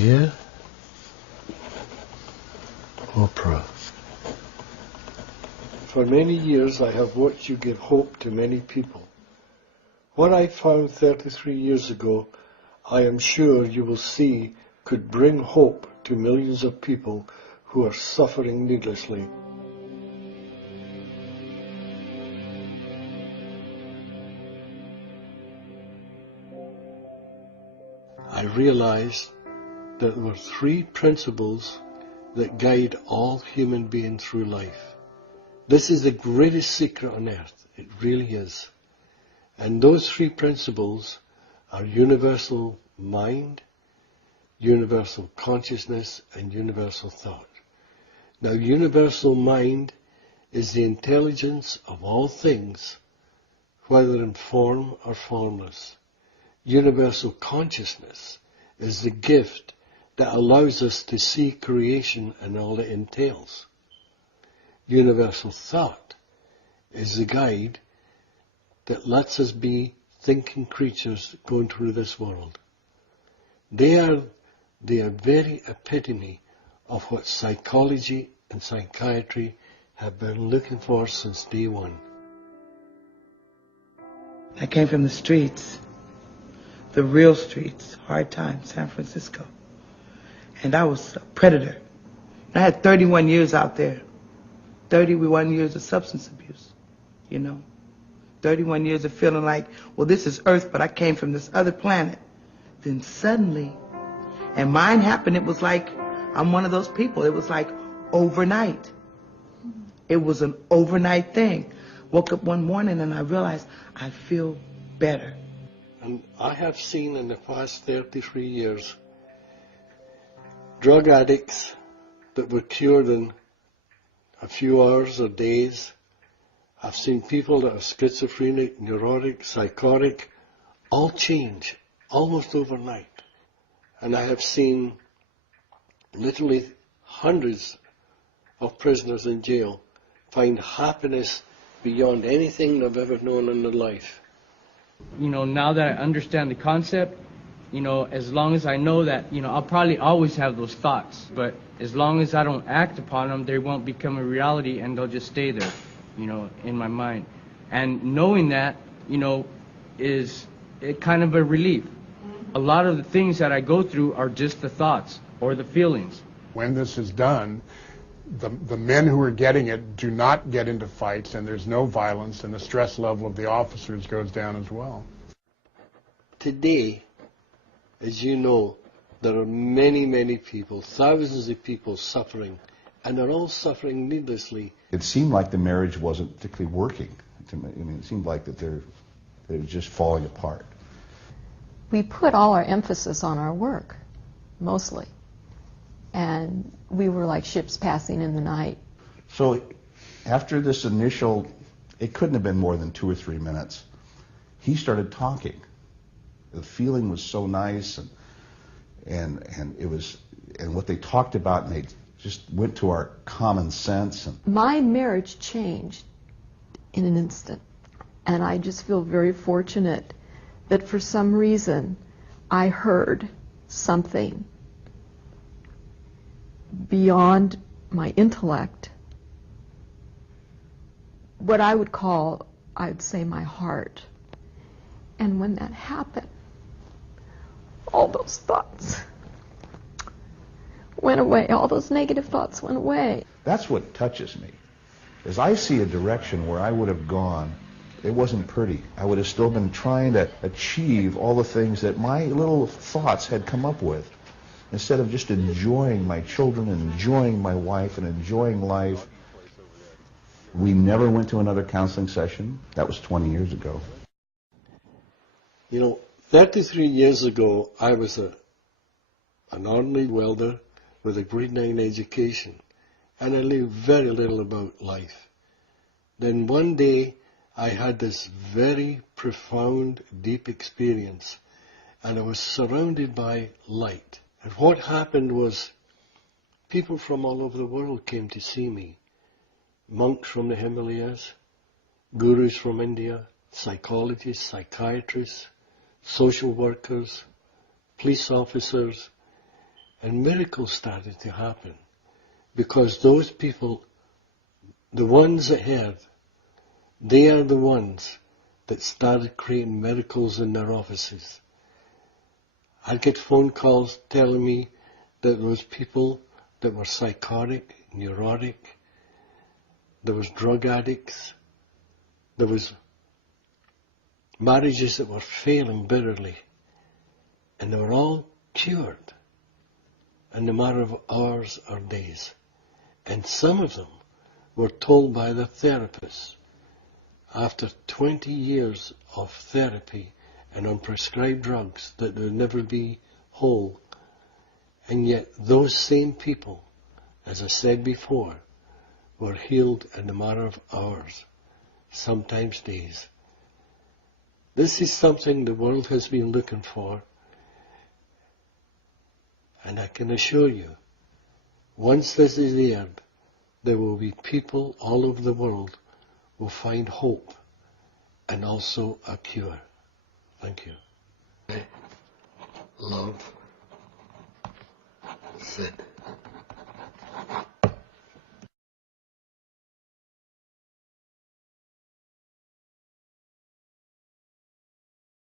Dear Oprah, for many years I have watched you give hope to many people. What I found 33 years ago, I am sure you will see could bring hope to millions of people who are suffering needlessly. I realized that there were 3 principles that guide all human beings through life. This is the greatest secret on earth. It really is. And those 3 principles are universal mind, universal consciousness, and universal thought. Now, universal mind is the intelligence of all things, whether in form or formless. Universal consciousness is the gift that allows us to see creation and all it entails. Universal thought is the guide that lets us be thinking creatures going through this world. They are the very epitome of what psychology and psychiatry have been looking for since day one. I came from the streets, the real streets, hard times, San Francisco. And I was a predator. I had 31 years out there. 31 years of substance abuse, 31 years of feeling like, well, this is Earth, but I came from this other planet. Then suddenly, and mine happened, it was like, I'm one of those people. It was like overnight. It was an overnight thing. Woke up one morning and I realized I feel better. And I have seen in the past 33 years drug addicts that were cured in a few hours or days. I've seen people that are schizophrenic, neurotic, psychotic, all change almost overnight. And I have seen literally hundreds of prisoners in jail find happiness beyond anything they've ever known in their life. Now that I understand the concept, as long as I know that, I'll probably always have those thoughts, but as long as I don't act upon them, they won't become a reality and they'll just stay there, in my mind. And knowing that, is kind of a relief. A lot of the things that I go through are just the thoughts or the feelings. When this is done, the men who are getting it do not get into fights, and there's no violence, and the stress level of the officers goes down as well. Today, as you know, there are many, many people, thousands of people suffering, and they're all suffering needlessly. It seemed like the marriage wasn't particularly working to me. It seemed like that they were just falling apart. We put all our emphasis on our work, mostly. And we were like ships passing in the night. So after this initial, it couldn't have been more than 2 or 3 minutes, he started talking. The feeling was so nice, and it was, and what they talked about, and they just went to our common sense. My marriage changed in an instant, and I just feel very fortunate that for some reason I heard something beyond my intellect, what I would call, I'd say, my heart. And when that happened, all those thoughts went away. All those negative thoughts went away. That's what touches me, is I see a direction where I would have gone. It wasn't pretty. I would have still been trying to achieve all the things that my little thoughts had come up with, instead of just enjoying my children and enjoying my wife and enjoying life. We never went to another counseling session. That was 20 years ago. 33 years ago, I was an ordinary welder with a grade 9 education, and I knew very little about life. Then one day, I had this very profound, deep experience, and I was surrounded by light. And what happened was, people from all over the world came to see me. Monks from the Himalayas, gurus from India, psychologists, psychiatrists, social workers, police officers, And miracles started to happen. Because those people, the ones that heard, they are the ones that started creating miracles in their offices. I get phone calls telling me that there was people that were psychotic, neurotic, there was drug addicts, there was marriages that were failing bitterly, and they were all cured in a matter of hours or days. And some of them were told by their therapists, after 20 years of therapy and on prescribed drugs, that they would never be whole. And yet those same people, as I said before, were healed in a matter of hours, sometimes days. This is something the world has been looking for, and I can assure you, once this is there will be people all over the world who will find hope and also a cure. Thank you. I love Sid.